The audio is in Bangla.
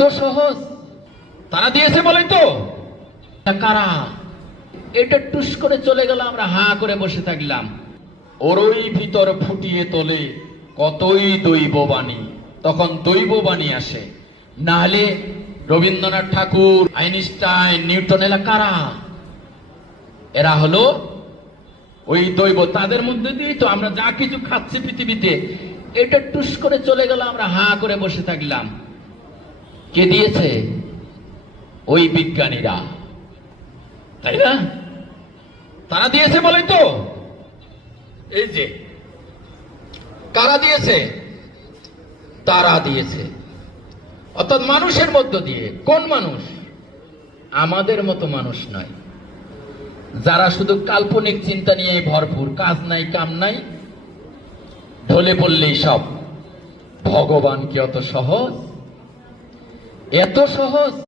এত সহজ তারা দিয়েছে বলেই তো। কারা? এটা টুস করে চলে গেল, আমরা হা করে বসে থাকলাম। ওরই ভিতর ফুটিয়ে তোলে কতই দৈববাণী, তখন দৈববাণী আসে। নাহলে রবীন্দ্রনাথ ঠাকুর, আইনস্টাইন, নিউটন, এরা কারা? এরা হলো ওই দৈব। তাদের মধ্যে দিয়ে তো আমরা যা কিছু খাচ্ছি পৃথিবীতে, এটা টুস করে চলে গেল, আমরা হা করে বসে থাকলাম। কে দিয়েছে? ওই বিজ্ঞানীরা, তাই না? তারা দিয়েছে বলেই তো। এই যে কারা দিয়েছে? তারা দিয়েছে, অর্থাৎ মানুষের মধ্য দিয়ে। কোন মানুষ? আমাদের মতো মানুষ নয়, যারা শুধু কাল্পনিক চিন্তা নিয়ে ভরপুর, কাজ নাই কাম নাই, ঢলে পড়লেই সব। ভগবান কি অত সহজ? এত সহজ?